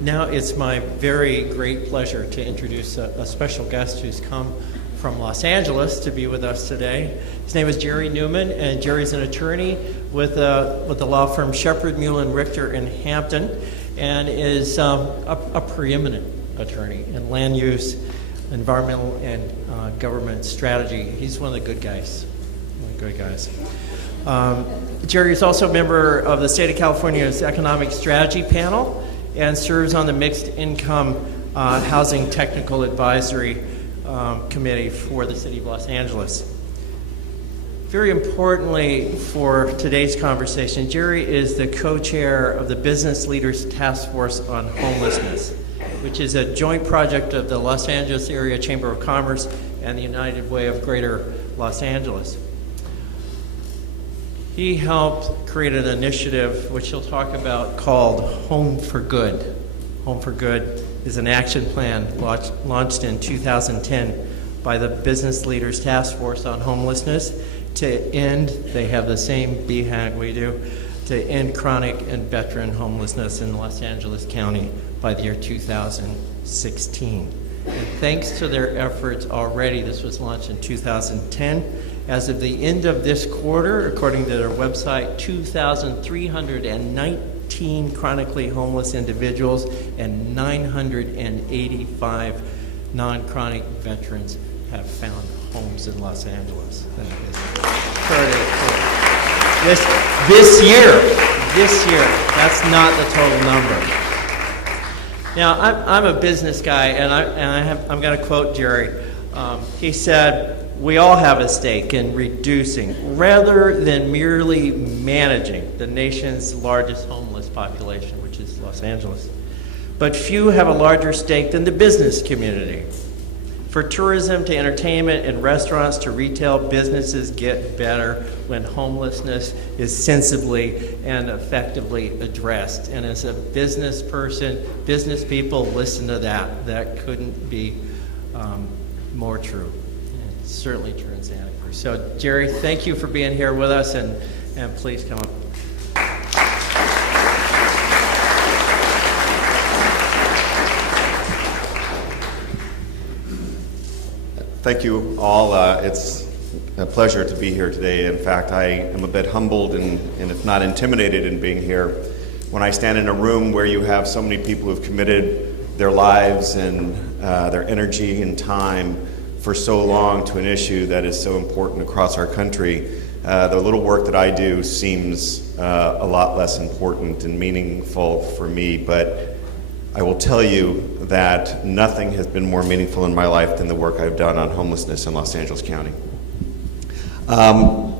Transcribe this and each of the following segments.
Now it's my very great pleasure to introduce a special guest who's come from Los Angeles to be with us today. His name is Jerry Neuman, and Jerry's an attorney with the law firm Shepherd, Mueller & Richter in Hampton, and is a preeminent attorney in land use, environmental, and government strategy. He's one of the good guys. Jerry is also a member of the State of California's Economic Strategy Panel and serves on the Mixed Income Housing Technical Advisory Committee for the City of Los Angeles. Very importantly for today's conversation, Jerry is the co-chair of the Business Leaders Task Force on Homelessness, which is a joint project of the Los Angeles Area Chamber of Commerce and the United Way of Greater Los Angeles. He helped create an initiative, which he'll talk about, called Home for Good. Home for Good is an action plan launched in 2010 by the Business Leaders Task Force on Homelessness to end, they have the same BHAG we do, to end chronic and veteran homelessness in Los Angeles County by the year 2016. And thanks to their efforts already, this was launched in 2010. As of the end of this quarter, according to their website, 2,319 chronically homeless individuals and 985 non-chronic veterans have found homes in Los Angeles. That is pretty cool. This year, that's not the total number. Now, I'm a business guy, and I'm going to quote Jerry. He said, "We all have a stake in reducing, rather than merely managing, the nation's largest homeless population, which is Los Angeles. But few have a larger stake than the business community. For tourism to entertainment and restaurants to retail, businesses get better when homelessness is sensibly and effectively addressed." And as a business person, business people, listen to that. That couldn't be more true. It's certainly true in Santa Cruz. So, Jerry, thank you for being here with us, and please come up. Thank you all. It's a pleasure to be here today. In fact, I am a bit humbled and if not intimidated in being here when I stand in a room where you have so many people who have committed their lives and their energy and time for so long to an issue that is so important across our country. The little work that I do seems a lot less important and meaningful for me, but I will tell you that nothing has been more meaningful in my life than the work I've done on homelessness in Los Angeles County. I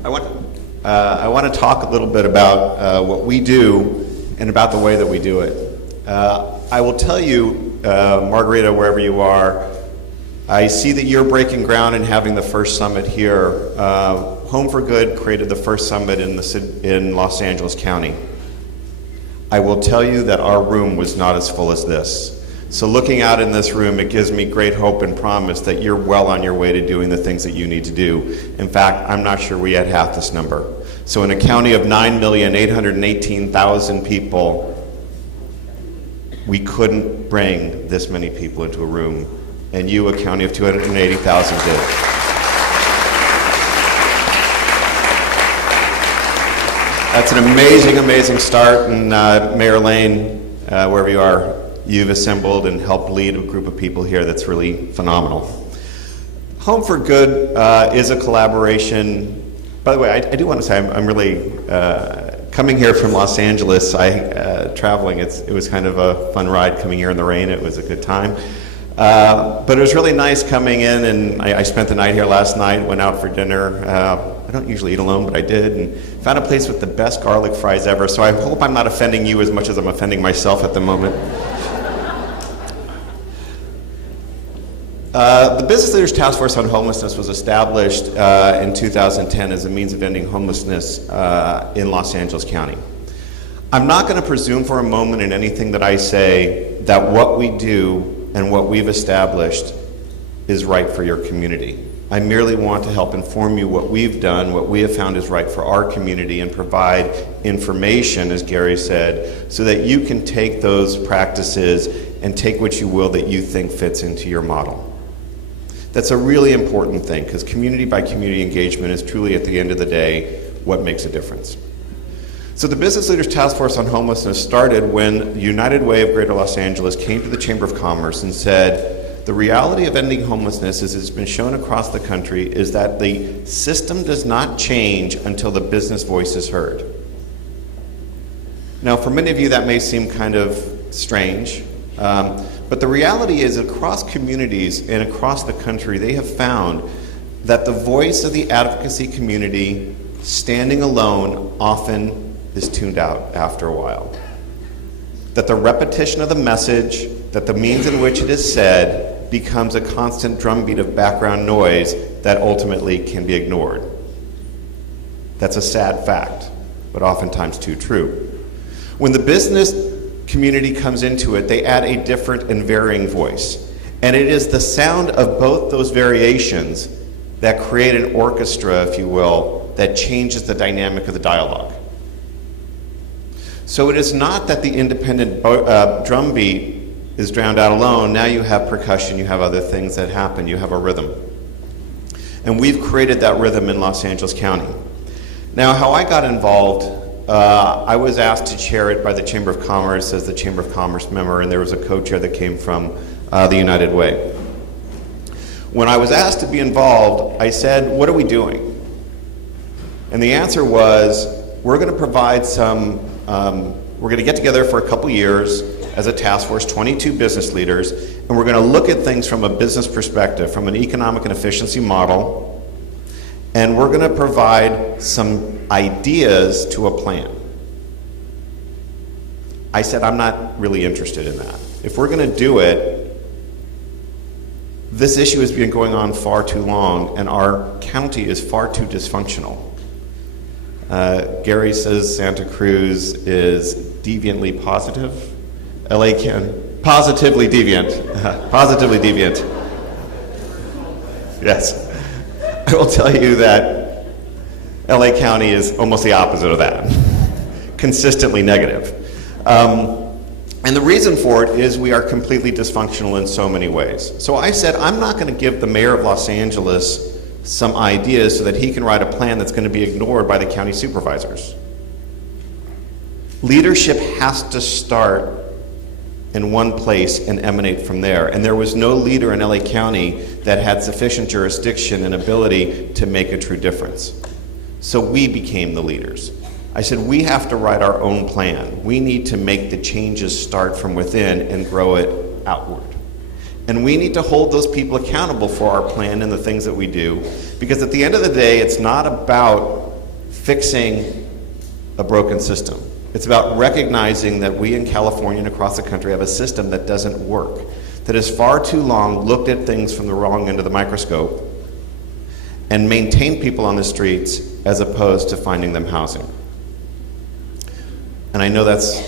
want to talk a little bit about what we do and about the way that we do it. I will tell you, Margarita, wherever you are, I see that you're breaking ground and having the first summit here. Home for Good created the first summit in Los Angeles County. I will tell you that our room was not as full as this. So looking out in this room, it gives me great hope and promise that you're well on your way to doing the things that you need to do. In fact, I'm not sure we had half this number. So in a county of 9,818,000 people, we couldn't bring this many people into a room. And you, a county of 280,000, did. That's an amazing, amazing start, and Mayor Lane, wherever you are, you've assembled and helped lead a group of people here that's really phenomenal. Home for Good is a collaboration. By the way, I do want to say I'm really, coming here from Los Angeles, traveling, it was kind of a fun ride coming here in the rain. It was a good time. But it was really nice coming in, and I spent the night here last night, went out for dinner. I don't usually eat alone, but I did, and found a place with the best garlic fries ever, so I hope I'm not offending you as much as I'm offending myself at the moment. The Business Leaders Task Force on Homelessness was established in 2010 as a means of ending homelessness in Los Angeles County. I'm not going to presume for a moment in anything that I say that what we do and what we've established is right for your community. I merely want to help inform you what we've done, what we have found is right for our community, and provide information, as Gary said, so that you can take those practices and take what you will that you think fits into your model. That's a really important thing, because community by community engagement is truly, at the end of the day, what makes a difference. So the Business Leaders Task Force on Homelessness started when United Way of Greater Los Angeles came to the Chamber of Commerce and said, the reality of ending homelessness, as it's been shown across the country, is that the system does not change until the business voice is heard. Now, for many of you, that may seem kind of strange, but the reality is across communities and across the country, they have found that the voice of the advocacy community standing alone often is tuned out after a while. That the repetition of the message, that the means in which it is said, becomes a constant drumbeat of background noise that ultimately can be ignored. That's a sad fact, but oftentimes too true. When the business community comes into it, they add a different and varying voice. And it is the sound of both those variations that create an orchestra, if you will, that changes the dynamic of the dialogue. So it is not that the independent drumbeat is drowned out alone. Now you have percussion, you have other things that happen, you have a rhythm. And we've created that rhythm in Los Angeles County. Now, how I got involved, I was asked to chair it by the Chamber of Commerce as the Chamber of Commerce member, and there was a co-chair that came from the United Way. When I was asked to be involved, I said, what are we doing? And the answer was, we're going to provide some, we're going to get together for a couple years as a task force, 22 business leaders, and we're going to look at things from a business perspective, from an economic and efficiency model, and we're going to provide some ideas to a plan. I said, I'm not really interested in that. If we're going to do it, this issue has been going on far too long, and our county is far too dysfunctional. Gary says Santa Cruz is deviantly positive. LA County, positively deviant. Positively deviant. Yes. I will tell you that LA County is almost the opposite of that. Consistently negative. And the reason for it is we are completely dysfunctional in so many ways. So I said, I'm not going to give the mayor of Los Angeles some ideas so that he can write a plan that's going to be ignored by the county supervisors. Leadership has to start in one place and emanate from there. And there was no leader in LA County that had sufficient jurisdiction and ability to make a true difference. So we became the leaders. I said, we have to write our own plan. We need to make the changes start from within and grow it outward. And we need to hold those people accountable for our plan and the things that we do, because at the end of the day, it's not about fixing a broken system. It's about recognizing that we in California and across the country have a system that doesn't work, that has far too long looked at things from the wrong end of the microscope and maintained people on the streets as opposed to finding them housing. And I know that's,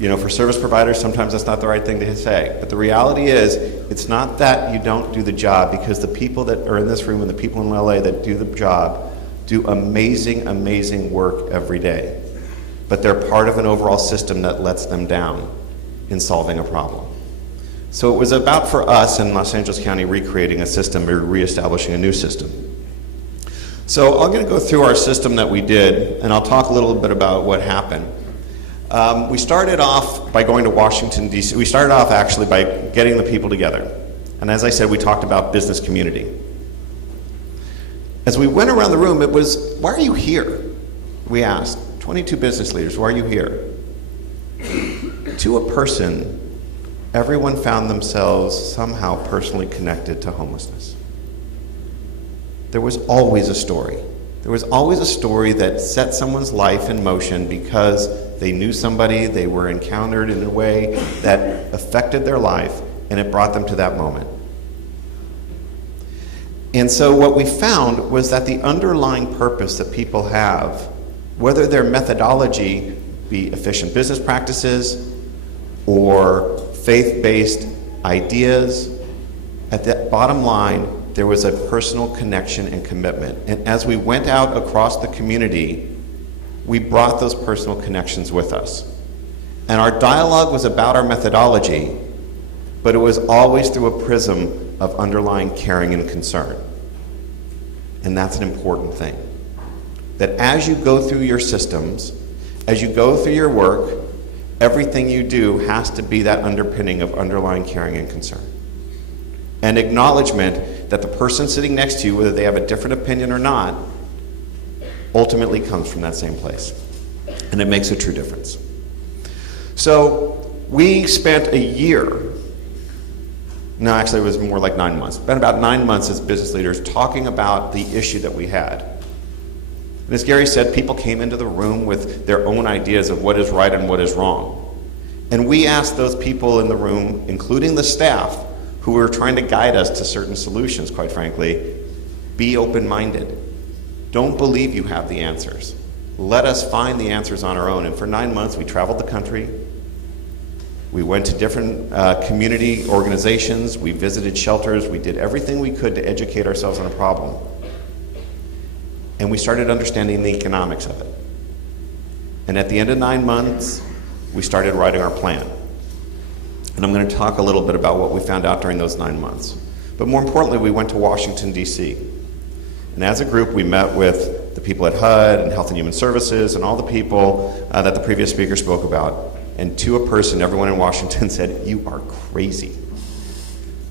for service providers, sometimes that's not the right thing to say. But the reality is, it's not that you don't do the job, because the people that are in this room and the people in LA that do the job do amazing, amazing work every day. But they're part of an overall system that lets them down in solving a problem. So it was about, for us in Los Angeles County, recreating a system or reestablishing a new system. So I'm going to go through our system that we did, and I'll talk a little bit about what happened. We started off by going to Washington, D.C. We started off actually by getting the people together. And as I said, we talked about business community. As we went around the room, it was, why are you here? We asked. 22 business leaders, why are you here? To a person, everyone found themselves somehow personally connected to homelessness. There was always a story. There was always a story that set someone's life in motion because they knew somebody, they were encountered in a way that affected their life, and it brought them to that moment. And so what we found was that the underlying purpose that people have, whether their methodology be efficient business practices or faith-based ideas, at the bottom line there was a personal connection and commitment. And as we went out across the community, we brought those personal connections with us. And our dialogue was about our methodology, but it was always through a prism of underlying caring and concern. And that's an important thing. That as you go through your systems, as you go through your work, everything you do has to be that underpinning of underlying caring and concern. And acknowledgement that the person sitting next to you, whether they have a different opinion or not, ultimately comes from that same place. And it makes a true difference. So we spent a year, no, actually it was more like 9 months, spent about 9 months as business leaders talking about the issue that we had. And as Gary said, people came into the room with their own ideas of what is right and what is wrong. And we asked those people in the room, including the staff, who were trying to guide us to certain solutions, quite frankly, be open-minded. Don't believe you have the answers. Let us find the answers on our own. And for 9 months, we traveled the country. We went to different community organizations. We visited shelters. We did everything we could to educate ourselves on a problem. And we started understanding the economics of it. And at the end of 9 months, we started writing our plan. And I'm going to talk a little bit about what we found out during those 9 months. But more importantly, we went to Washington, D.C. And as a group, we met with the people at HUD and Health and Human Services and all the people that the previous speaker spoke about. And to a person, everyone in Washington said, "You are crazy.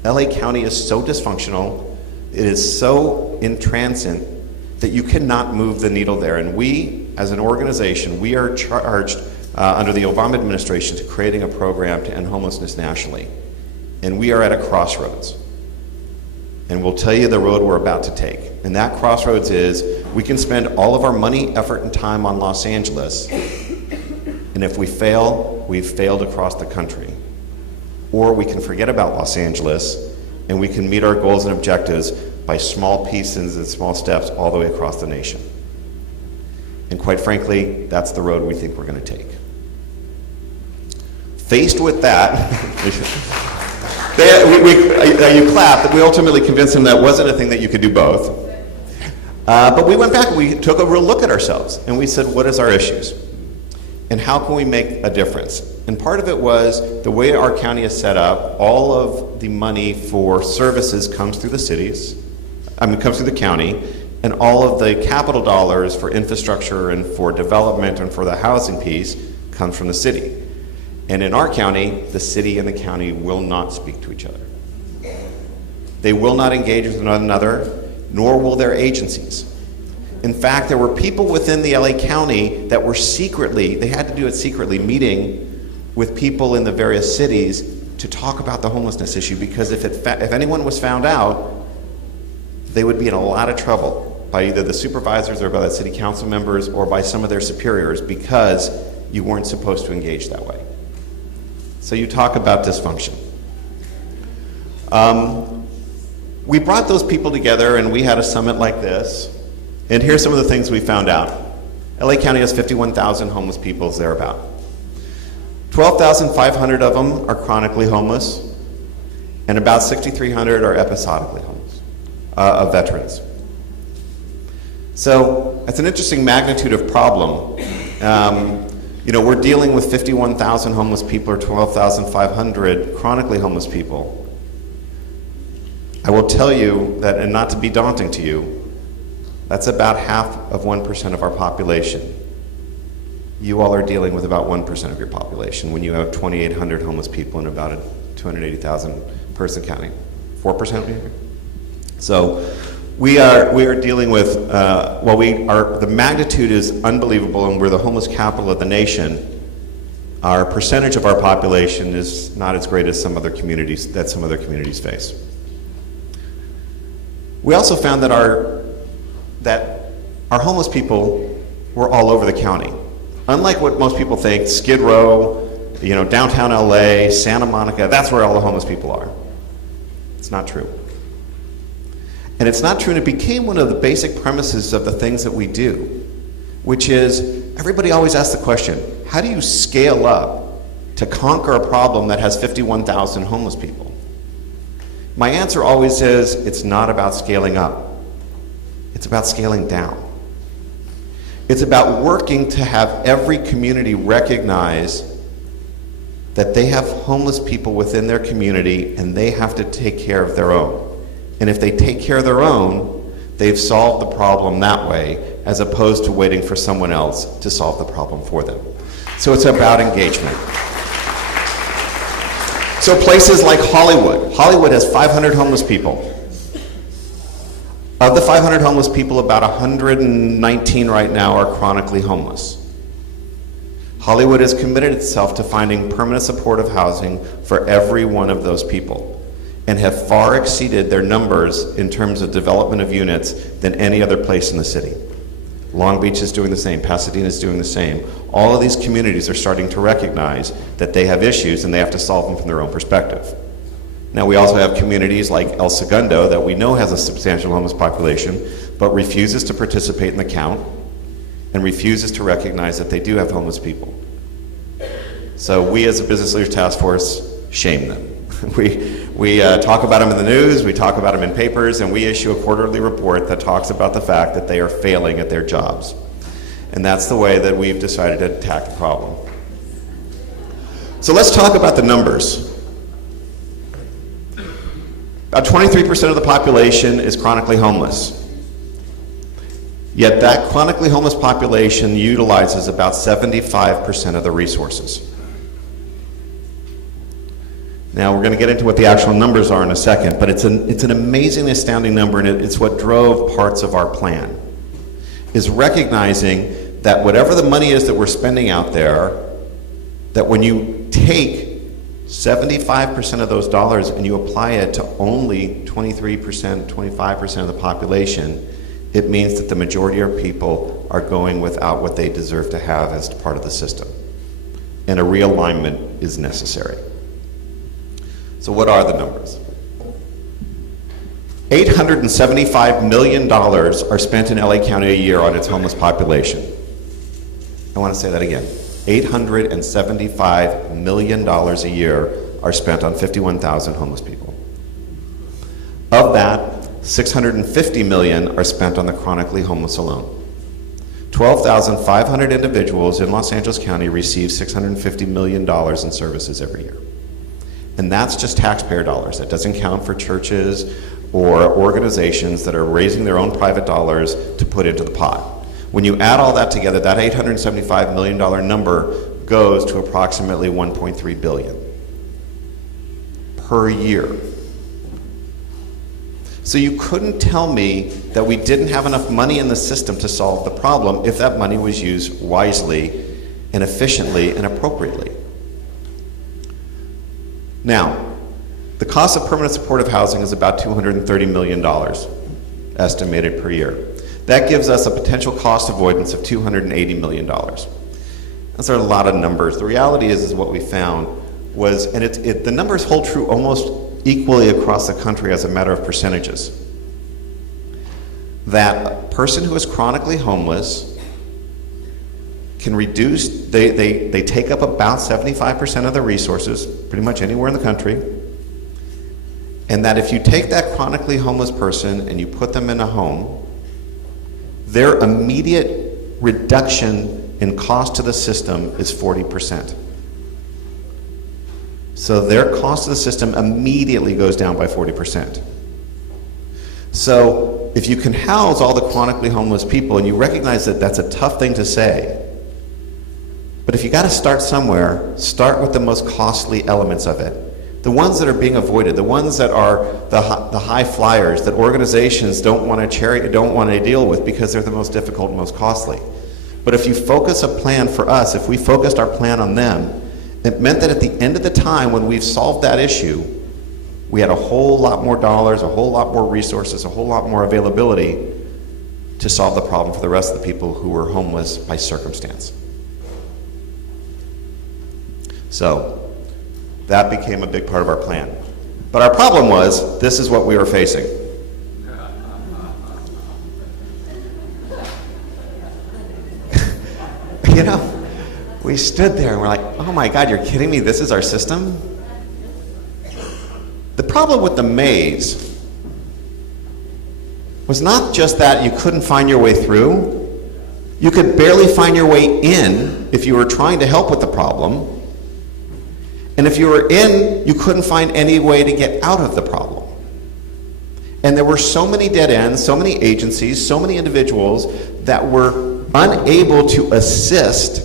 LA County is so dysfunctional, it is so intransient that you cannot move the needle there." And we, as an organization, we are charged under the Obama administration to creating a program to end homelessness nationally. And we are at a crossroads. And we'll tell you the road we're about to take. And that crossroads is, we can spend all of our money, effort, and time on Los Angeles, and if we fail, we've failed across the country. Or we can forget about Los Angeles, and we can meet our goals and objectives by small pieces and small steps all the way across the nation. And quite frankly, that's the road we think we're going to take. Faced with that, you clapped, that we ultimately convinced them that wasn't a thing that you could do both. But we went back and we took a real look at ourselves, and we said, what is our issues? And how can we make a difference? And part of it was the way our county is set up, all of the money for services comes through the cities, comes through the county, and all of the capital dollars for infrastructure and for development and for the housing piece comes from the city. And in our county, the city and the county will not speak to each other. They will not engage with one another, nor will their agencies. In fact, there were people within the LA County that were secretly, they had to do it secretly, meeting with people in the various cities to talk about the homelessness issue, because if anyone was found out, they would be in a lot of trouble by either the supervisors or by the city council members or by some of their superiors, because you weren't supposed to engage that way. So you talk about dysfunction. We brought those people together and we had a summit like this. And here's some of the things we found out. LA County has 51,000 homeless people thereabout. 12,500 of them are chronically homeless, and about 6,300 are episodically homeless, of veterans. So it's an interesting magnitude of problem. We're dealing with 51,000 homeless people or 12,500 chronically homeless people. I will tell you that, and not to be daunting to you, that's about half of 1% of our population. You all are dealing with about 1% of your population when you have 2,800 homeless people in about a 280,000 person county. 4% maybe? So we are dealing with, the magnitude is unbelievable, and we're the homeless capital of the nation. Our percentage of our population is not as great as some other communities face. We also found that our homeless people were all over the county. Unlike what most people think, Skid Row, downtown LA, Santa Monica, that's where all the homeless people are. It's not true. And it's not true, and it became one of the basic premises of the things that we do, which is, everybody always asks the question, how do you scale up to conquer a problem that has 51,000 homeless people? My answer always is, it's not about scaling up. It's about scaling down. It's about working to have every community recognize that they have homeless people within their community and they have to take care of their own. And if they take care of their own, they've solved the problem that way, as opposed to waiting for someone else to solve the problem for them. So it's about engagement. So places like Hollywood. Hollywood has 500 homeless people. Of the 500 homeless people, about 119 right now are chronically homeless. Hollywood has committed itself to finding permanent supportive housing for every one of those people, and have far exceeded their numbers in terms of development of units than any other place in the city. Long Beach is doing the same, Pasadena is doing the same. All of these communities are starting to recognize that they have issues and they have to solve them from their own perspective. Now, we also have communities like El Segundo that we know has a substantial homeless population, but refuses to participate in the count and refuses to recognize that they do have homeless people. So we as a Business Leaders Task Force shame them. We talk about them in the news, we talk about them in papers, and we issue a quarterly report that talks about the fact that they are failing at their jobs. And that's the way that we've decided to attack the problem. So let's talk about the numbers. About 23% of the population is chronically homeless. Yet that chronically homeless population utilizes about 75% of the resources. Now, we're going to get into what the actual numbers are in a second, but it's an amazing, astounding number, and it's what drove parts of our plan, is recognizing that whatever the money is that we're spending out there, that when you take 75% of those dollars and you apply it to only 23%, 25% of the population, it means that the majority of people are going without what they deserve to have as part of the system. And a realignment is necessary. So what are the numbers? $875 million are spent in LA County a year on its homeless population. I want to say that again. $875 million a year are spent on 51,000 homeless people. Of that, $650 million are spent on the chronically homeless alone. 12,500 individuals in Los Angeles County receive $650 million in services every year. And that's just taxpayer dollars. That doesn't count for churches or organizations that are raising their own private dollars to put into the pot. When you add all that together, that $875 million number goes to approximately $1.3 billion per year. So you couldn't tell me that we didn't have enough money in the system to solve the problem if that money was used wisely and efficiently and appropriately. Now, the cost of permanent supportive housing is about $230 million estimated per year. That gives us a potential cost avoidance of $280 million. Those are a lot of numbers. The reality is what we found was, and the numbers hold true almost equally across the country as a matter of percentages, that a person who is chronically homeless can reduce, they take up about 75% of their resources, pretty much anywhere in the country, and that if you take that chronically homeless person and you put them in a home, their immediate reduction in cost to the system is 40%. So their cost to the system immediately goes down by 40%. So if you can house all the chronically homeless people, and you recognize that that's a tough thing to say, but if you got to start somewhere, start with the most costly elements of it. The ones that are being avoided, the ones that are the high flyers that organizations don't want to deal with because they're the most difficult and most costly. But if you focus a plan for us, if we focused our plan on them, it meant that at the end of the time when we've solved that issue, we had a whole lot more dollars, a whole lot more resources, a whole lot more availability to solve the problem for the rest of the people who were homeless by circumstance. So that became a big part of our plan. But our problem was, this is what we were facing. You know, we stood there and we're like, oh my God, you're kidding me? This is our system? The problem with the maze was not just that you couldn't find your way through, you could barely find your way in if you were trying to help with the problem. And if you were in, you couldn't find any way to get out of the problem. And there were so many dead ends, so many agencies, so many individuals that were unable to assist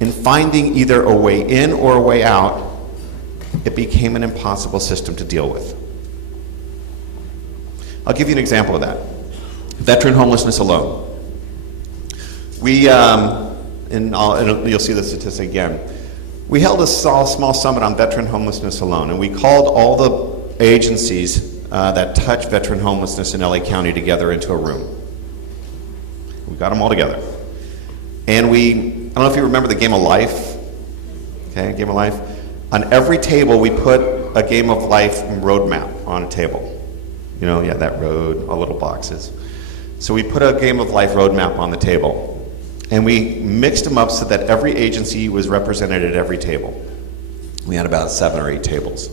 in finding either a way in or a way out. It became an impossible system to deal with. I'll give you an example of that. Veteran homelessness alone. We, and you'll see the statistic again, we held a small summit on veteran homelessness alone, and we called all the agencies that touch veteran homelessness in LA County together into a room. We got them all together. And I don't know if you remember the game of life, okay, game of life. On every table, we put a game of life roadmap on a table. You know, yeah, that road, all little boxes. So we put a game of life roadmap on the table. And we mixed them up so that every agency was represented at every table. We had about 7 or 8 tables.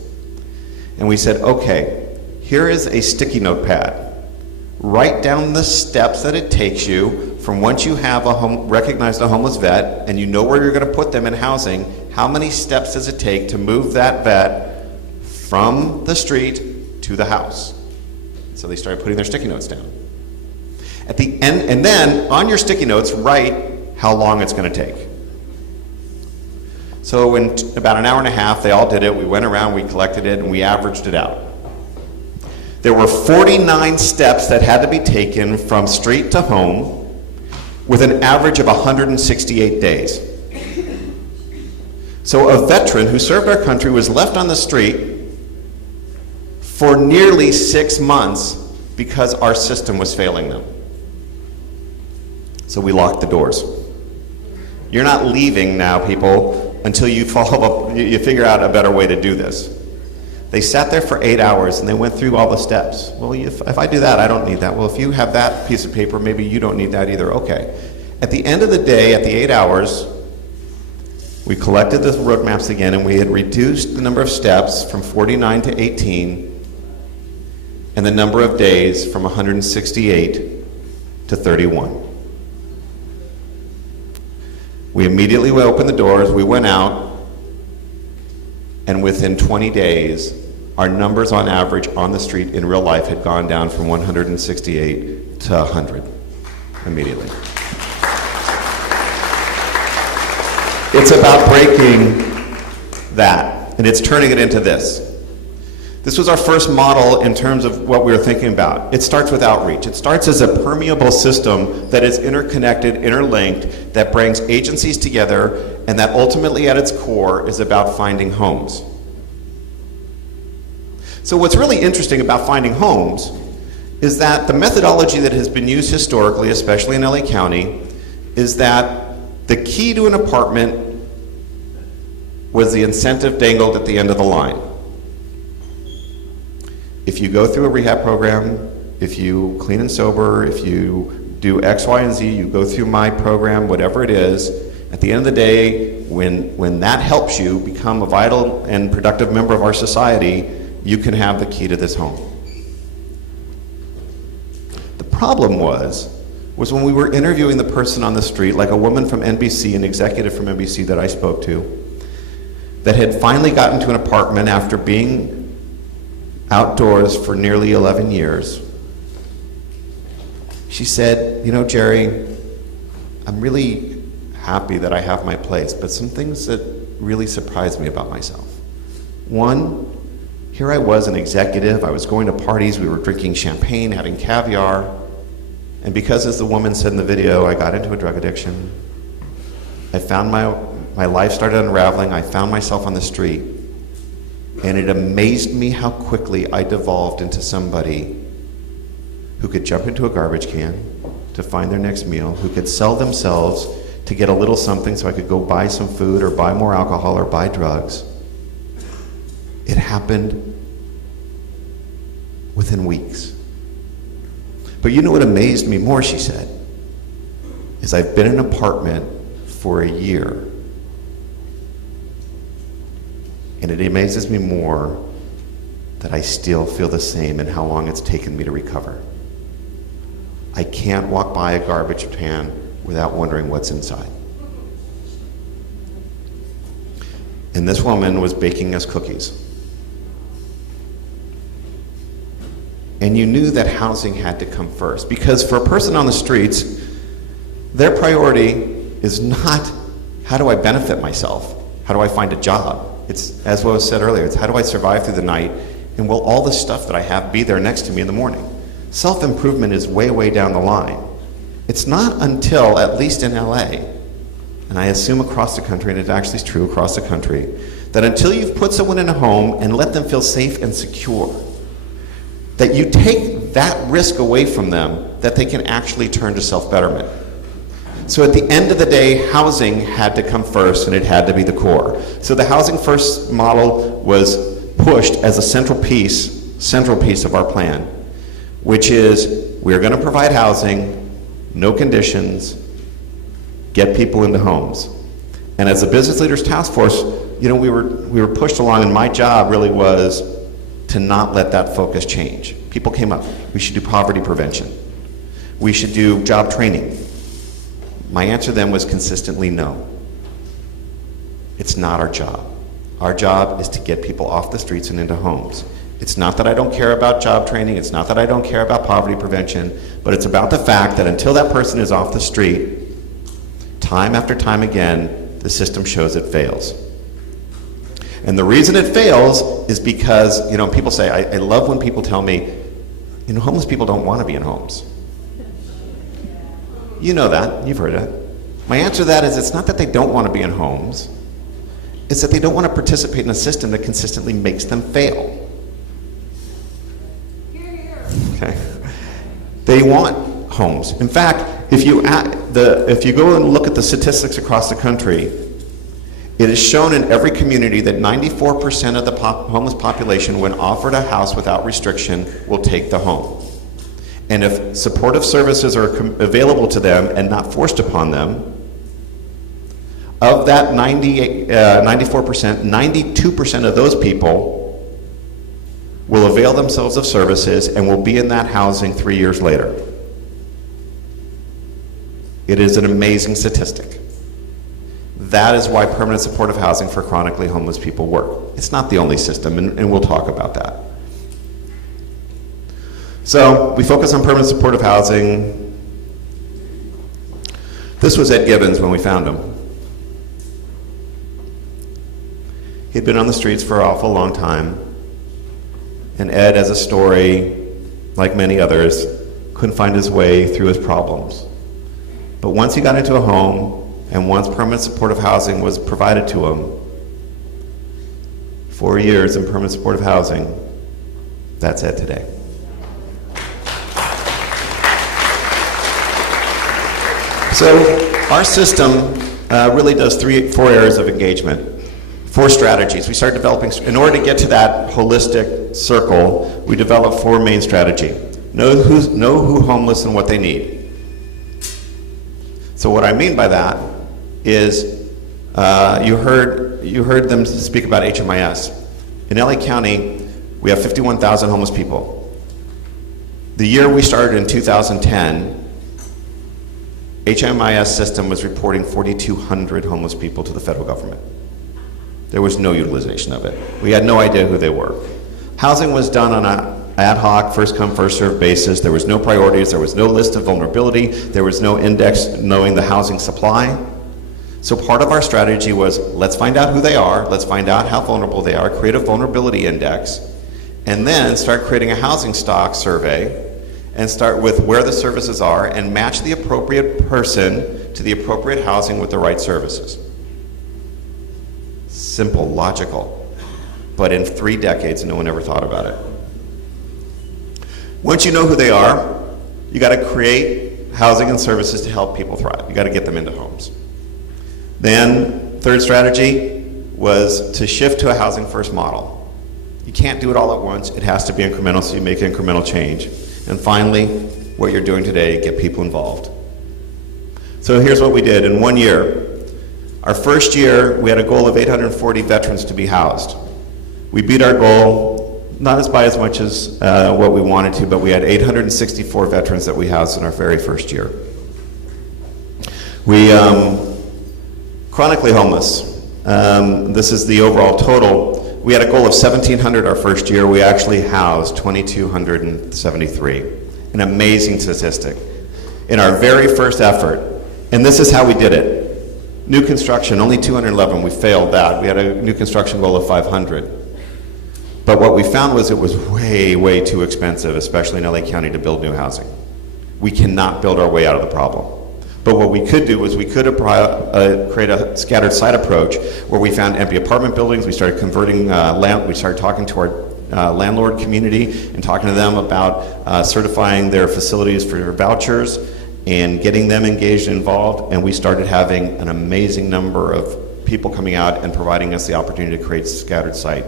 And we said, okay, here is a sticky note pad. Write down the steps that it takes you from once you have recognized a homeless vet and you know where you're going to put them in housing, how many steps does it take to move that vet from the street to the house? So they started putting their sticky notes down. At the end, and then on your sticky notes, write how long it's going to take. So in about an hour and a half, they all did it. We went around, we collected it, and we averaged it out. There were 49 steps that had to be taken from street to home with an average of 168 days. So a veteran who served our country was left on the street for nearly 6 months because our system was failing them. So we locked the doors. You're not leaving now, people, until you figure out a better way to do this. They sat there for 8 hours and they went through all the steps. Well, if I do that, I don't need that. Well, if you have that piece of paper, maybe you don't need that either. Okay. At the end of the day, at the 8 hours, we collected the roadmaps again and we had reduced the number of steps from 49 to 18 and the number of days from 168 to 31. We immediately opened the doors, we went out, and within 20 days, our numbers on average on the street in real life had gone down from 168 to 100 immediately. It's about breaking that, and it's turning it into this. This was our first model in terms of what we were thinking about. It starts with outreach. It starts as a permeable system that is interconnected, interlinked, that brings agencies together, and that ultimately at its core is about finding homes. So what's really interesting about finding homes is that the methodology that has been used historically, especially in LA County, is that the key to an apartment was the incentive dangled at the end of the line. If you go through a rehab program, if you clean and sober, if you do X, Y, and Z, you go through my program, whatever it is, at the end of the day, when that helps you become a vital and productive member of our society, you can have the key to this home. The problem was when we were interviewing the person on the street, like a woman from NBC, an executive from NBC that I spoke to, that had finally gotten to an apartment after being outdoors for nearly 11 years. She said, you know, Jerry, I'm really happy that I have my place, but some things that really surprised me about myself. One, here I was, an executive, I was going to parties, we were drinking champagne, having caviar, and because, as the woman said in the video, I got into a drug addiction, I found my life started unraveling, I found myself on the street, and it amazed me how quickly I devolved into somebody who could jump into a garbage can to find their next meal, who could sell themselves to get a little something so I could go buy some food or buy more alcohol or buy drugs. It happened within weeks. But you know what amazed me more, she said, is I've been in an apartment for a year. And it amazes me more that I still feel the same in how long it's taken me to recover. I can't walk by a garbage can without wondering what's inside. And this woman was baking us cookies. And you knew that housing had to come first, because for a person on the streets, their priority is not, how do I benefit myself? How do I find a job? It's, as was said earlier, it's how do I survive through the night, and will all the stuff that I have be there next to me in the morning? Self-improvement is way, way down the line. It's not until, at least in LA, and I assume across the country, and it actually is true across the country, that until you've put someone in a home and let them feel safe and secure, that you take that risk away from them, that they can actually turn to self-betterment. So at the end of the day, housing had to come first, and it had to be the core. So the housing first model was pushed as a central piece of our plan, which is we're going to provide housing, no conditions, get people into homes. And as a Business Leaders Task Force, we were pushed along, and my job really was to not let that focus change. People came up, we should do poverty prevention. We should do job training. My answer then was consistently no. It's not our job. Our job is to get people off the streets and into homes. It's not that I don't care about job training, it's not that I don't care about poverty prevention, but it's about the fact that until that person is off the street, time after time again, the system shows it fails. And the reason it fails is because, people say, I love when people tell me, homeless people don't want to be in homes. You know that, you've heard that. My answer to that is it's not that they don't want to be in homes, it's that they don't want to participate in a system that consistently makes them fail. Okay. They want homes. In fact, if you go and look at the statistics across the country, it is shown in every community that 94% of the homeless population, when offered a house without restriction, will take the home. And if supportive services are available to them and not forced upon them, of that 94%, 92% of those people will avail themselves of services and will be in that housing 3 years later. It is an amazing statistic. That is why permanent supportive housing for chronically homeless people work. It's not the only system, and we'll talk about that. So we focus on permanent supportive housing. This was Ed Gibbons when we found him. He'd been on the streets for an awful long time, and Ed, as a story, like many others, couldn't find his way through his problems. But once he got into a home, and once permanent supportive housing was provided to him, 4 years in permanent supportive housing, that's Ed today. So our system really does 4 areas of engagement, 4 strategies. We started developing, in order to get to that holistic circle, we developed 4 main strategies. Know who homeless and what they need. So what I mean by that is you heard them speak about HMIS. In LA County, we have 51,000 homeless people. The year we started in 2010, HMIS system was reporting 4,200 homeless people to the federal government. There was no utilization of it. We had no idea who they were. Housing was done on an ad hoc, first come, first served basis. There was no priorities, there was no list of vulnerability, there was no index knowing the housing supply. So part of our strategy was, let's find out who they are, let's find out how vulnerable they are, create a vulnerability index, and then start creating a housing stock survey, and start with where the services are, and match the appropriate person to the appropriate housing with the right services. Simple, logical, but in 3 decades, no one ever thought about it. Once you know who they are, you got to create housing and services to help people thrive. You got to get them into homes. Then, third strategy was to shift to a housing first model. You can't do it all at once. It has to be incremental, so you make incremental change. And finally, what you're doing today, get people involved. So here's what we did in 1 year. Our first year, we had a goal of 840 veterans to be housed. We beat our goal not by as much as what we wanted to, but we had 864 veterans that we housed in our very first year. We, chronically homeless, this is the overall total. We had a goal of 1,700 our first year. We actually housed 2,273. An amazing statistic. In our very first effort, and this is how we did it. New construction, only 211, we failed that. We had a new construction goal of 500. But what we found was it was way, way too expensive, especially in LA County, to build new housing. We cannot build our way out of the problem. But what we could do was we could create a scattered site approach where we found empty apartment buildings. We started converting land. We started talking to our landlord community and talking to them about certifying their facilities for vouchers and getting them engaged and involved. And we started having an amazing number of people coming out and providing us the opportunity to create scattered site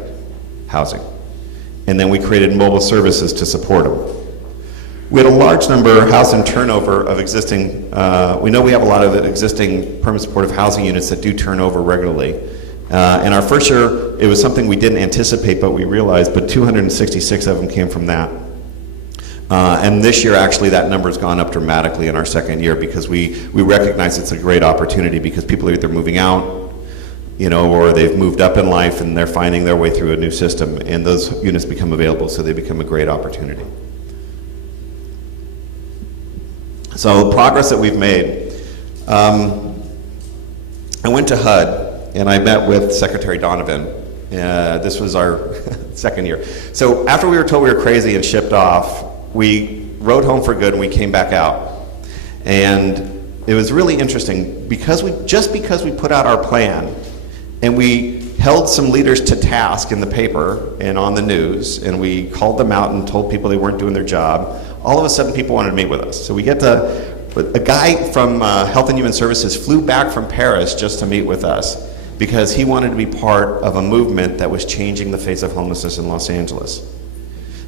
housing. And then we created mobile services to support them. We had a large number, house and turnover of existing, we know we have a lot of existing permanent supportive housing units that do turn over regularly. In our first year, it was something we didn't anticipate, but we realized, but 266 of them came from that. And this year, actually, that number's gone up dramatically in our second year because we recognize it's a great opportunity because people are either moving out, you know, or they've moved up in life and they're finding their way through a new system, and those units become available, so they become a great opportunity. So the progress that we've made, I went to HUD and I met with Secretary Donovan. This was our second year. So after we were told we were crazy and shipped off, we rode home for good and we came back out. And it was really interesting because we put out our plan and we held some leaders to task in the paper and on the news, and we called them out and told people they weren't doing their job. All of a sudden, people wanted to meet with us. So we get a guy from Health and Human Services flew back from Paris just to meet with us because he wanted to be part of a movement that was changing the face of homelessness in Los Angeles.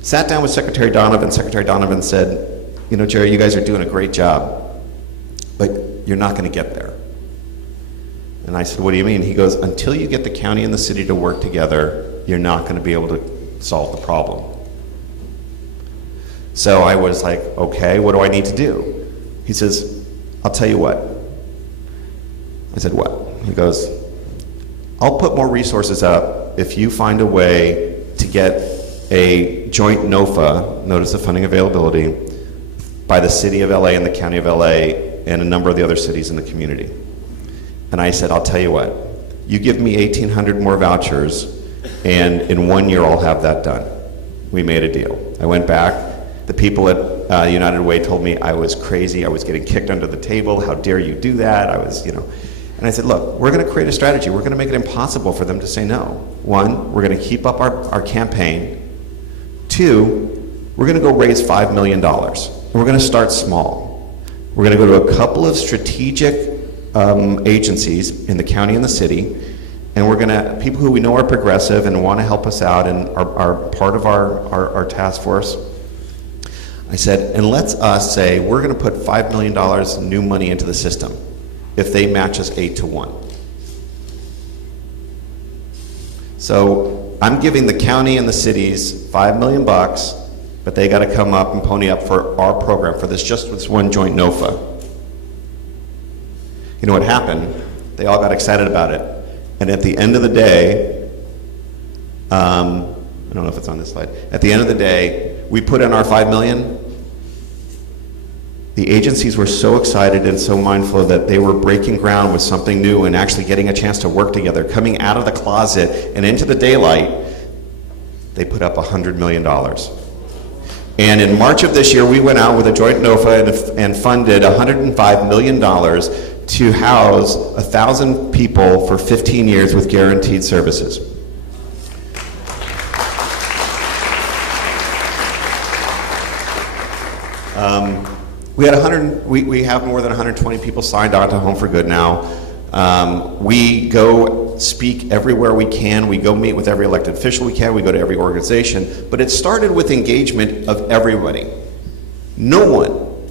Sat down with Secretary Donovan. Secretary Donovan said, you know, Jerry, you guys are doing a great job, but you're not going to get there. And I said, what do you mean? He goes, until you get the county and the city to work together, you're not going to be able to solve the problem. So I was like, okay, what do I need to do? He says, I'll tell you what. I said, what? He goes, I'll put more resources up if you find a way to get a joint NOFA, Notice of Funding Availability, by the city of LA and the county of LA and a number of the other cities in the community. And I said, I'll tell you what, you give me 1,800 more vouchers and in 1 year I'll have that done. We made a deal. I went back. The people at United Way told me I was crazy, I was getting kicked under the table, how dare you do that, I was, you know. And I said, look, we're gonna create a strategy, we're gonna make it impossible for them to say no. One, we're gonna keep up our campaign. Two, we're gonna go raise $5 million. And we're gonna start small. We're gonna go to a couple of strategic agencies in the county and the city, and we're gonna, people who we know are progressive and wanna help us out and are part of our task force. I said, and let's us say we're going to put $5 million new money into the system if they match us 8-1. So I'm giving the county and the cities $5 million, but they got to come up and pony up for our program for this one joint NOFA. You know what happened? They all got excited about it, and at the end of the day, I don't know if it's on this slide. At the end of the day, we put in our $5 million. The agencies were so excited and so mindful that they were breaking ground with something new and actually getting a chance to work together, coming out of the closet and into the daylight. They put up $100 million. And in March of this year, we went out with a joint NOFA and funded $105 million to house 1,000 people for 15 years with guaranteed services. We have more than 120 people signed on to Home for Good now. We go speak everywhere we can. We go meet with every elected official we can. We go to every organization. But it started with engagement of everybody. No one,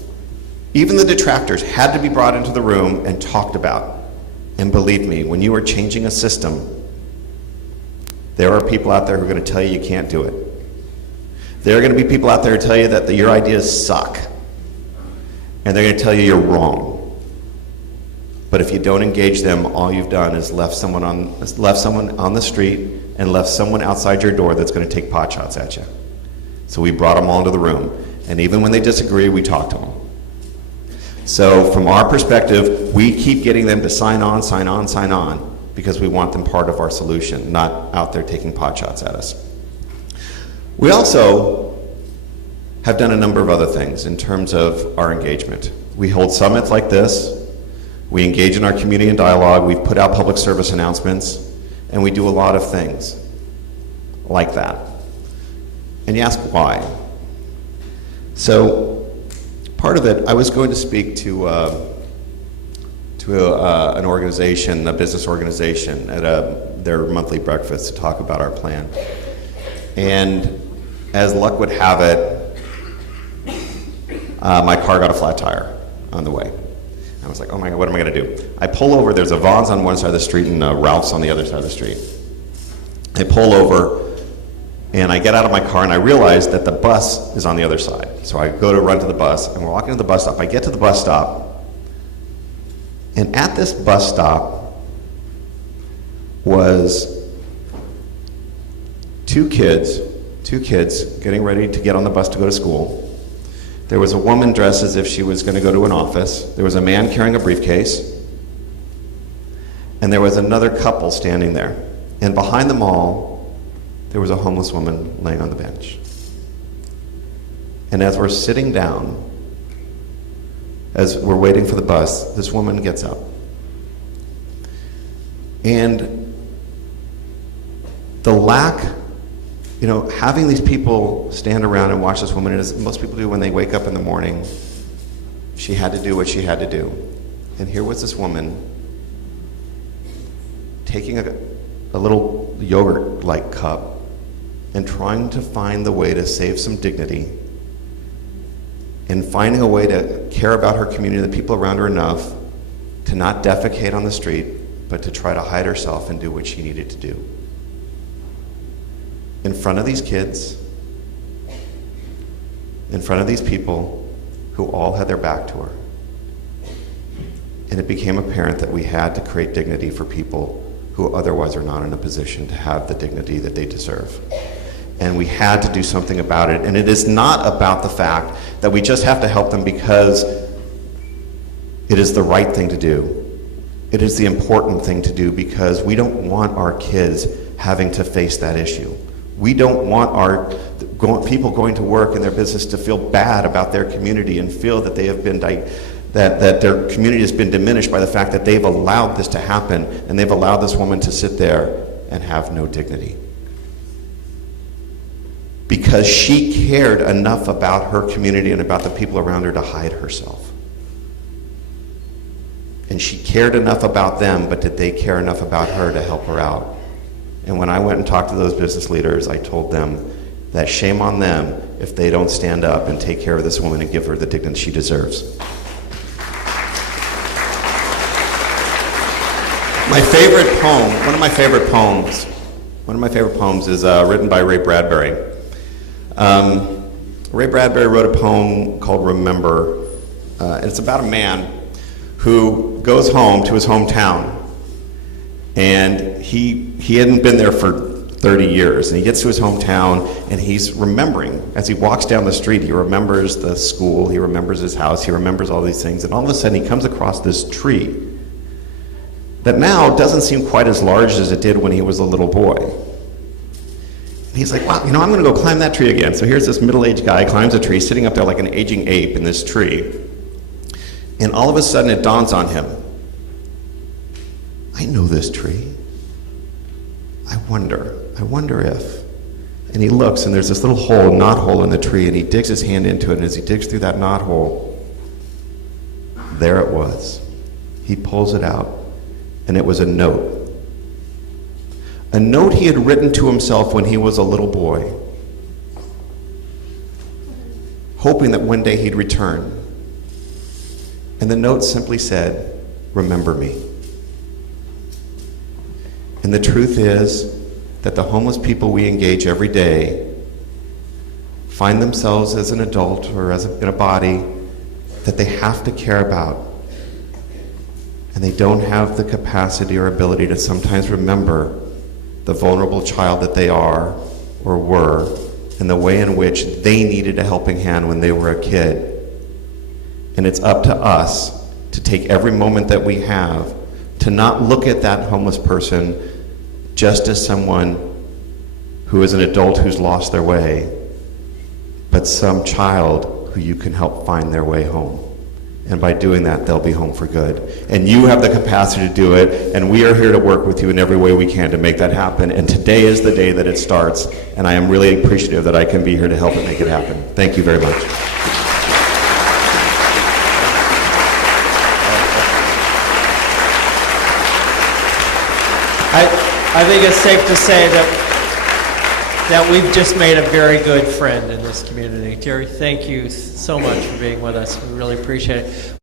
even the detractors, had to be brought into the room and talked about. And believe me, when you are changing a system, there are people out there who are going to tell you you can't do it. There are going to be people out there who tell you that your ideas suck. And they're going to tell you you're wrong. But if you don't engage them, all you've done is left someone on the street and left someone outside your door that's going to take pot shots at you. So we brought them all into the room. And even when they disagree, we talk to them. So from our perspective, we keep getting them to sign on, because we want them part of our solution, not out there taking pot shots at us. We also have done a number of other things in terms of our engagement. We hold summits like this. We engage in our community and dialogue. We've put out public service announcements, and we do a lot of things like that. And you ask why. So part of it, I was going to speak to an organization, a business organization, at their monthly breakfast to talk about our plan. And as luck would have it, my car got a flat tire on the way. I was like, oh my God, what am I going to do? I pull over, there's a Vaughn's on one side of the street and a Ralph's on the other side of the street. I pull over, and I get out of my car, and I realize that the bus is on the other side. So I go to run to the bus, and we're walking to the bus stop. I get to the bus stop, and at this bus stop was two kids getting ready to get on the bus to go to school. There was a woman dressed as if she was going to go to an office. There was a man carrying a briefcase. And there was another couple standing there. And behind them all, there was a homeless woman laying on the bench. And as we're sitting down, as we're waiting for the bus, this woman gets up. And the lack, having these people stand around and watch this woman, as most people do when they wake up in the morning, she had to do what she had to do. And here was this woman taking a little yogurt-like cup and trying to find the way to save some dignity and finding a way to care about her community, the people around her enough to not defecate on the street, but to try to hide herself and do what she needed to do. In front of these kids, in front of these people who all had their back to her. And it became apparent that we had to create dignity for people who otherwise are not in a position to have the dignity that they deserve. And we had to do something about it. And it is not about the fact that we just have to help them because it is the right thing to do. It is the important thing to do because we don't want our kids having to face that issue. We don't want our people going to work in their business to feel bad about their community and feel that they have been that their community has been diminished by the fact that they've allowed this to happen and they've allowed this woman to sit there and have no dignity. Because she cared enough about her community and about the people around her to hide herself. And she cared enough about them, but did they care enough about her to help her out? And when I went and talked to those business leaders, I told them that shame on them if they don't stand up and take care of this woman and give her the dignity she deserves. My favorite poem, one of my favorite poems is written by Ray Bradbury. Ray Bradbury wrote a poem called Remember. And it's about a man who goes home to his hometown. And he hadn't been there for 30 years. And he gets to his hometown and he's remembering. As he walks down the street, he remembers the school, he remembers his house, he remembers all these things. And all of a sudden he comes across this tree that now doesn't seem quite as large as it did when he was a little boy. And he's like, wow, I'm gonna go climb that tree again. So here's this middle-aged guy, climbs a tree, sitting up there like an aging ape in this tree. And all of a sudden it dawns on him, I know this tree. I wonder if. And he looks and there's this little hole, knot hole in the tree, and he digs his hand into it, and as he digs through that knot hole, there it was. He pulls it out, and it was a note. A note he had written to himself when he was a little boy, hoping that one day he'd return. And the note simply said, remember me. And the truth is that the homeless people we engage every day find themselves as an adult or in a body that they have to care about, and they don't have the capacity or ability to sometimes remember the vulnerable child that they are or were, and the way in which they needed a helping hand when they were a kid. And it's up to us to take every moment that we have to not look at that homeless person just as someone who is an adult who's lost their way, but some child who you can help find their way home. And by doing that, they'll be home for good. And you have the capacity to do it, and we are here to work with you in every way we can to make that happen. And today is the day that it starts, and I am really appreciative that I can be here to help it make it happen. Thank you very much. I think it's safe to say that we've just made a very good friend in this community. Jerry, thank you so much for being with us. We really appreciate it.